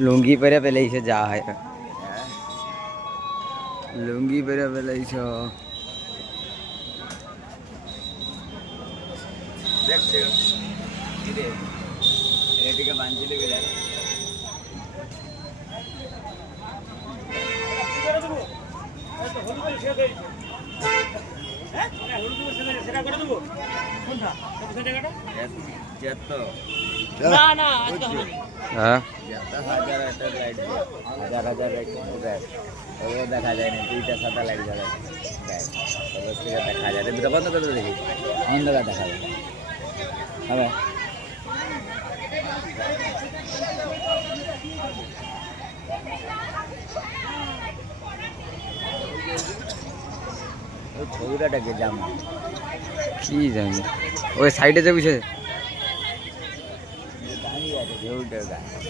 লুঙ্গি পরে পেলেইছে যা হয় লুঙ্গি পরে পেলেইছ দেখছে এদিকে বাঞ্চিলে গেলে হ্যাঁ দেখা যায় না দুইটা সাদা লাইট জ্বলে দেখা যায় দুটো বন্ধ করে দেখি অন্ধকার দেখা যায় হবে ছবিটাকে জাম কি জানি ওই সাইডে যে বুঝে দাঁড়িয়ে আছে ঢেউটার গায়ে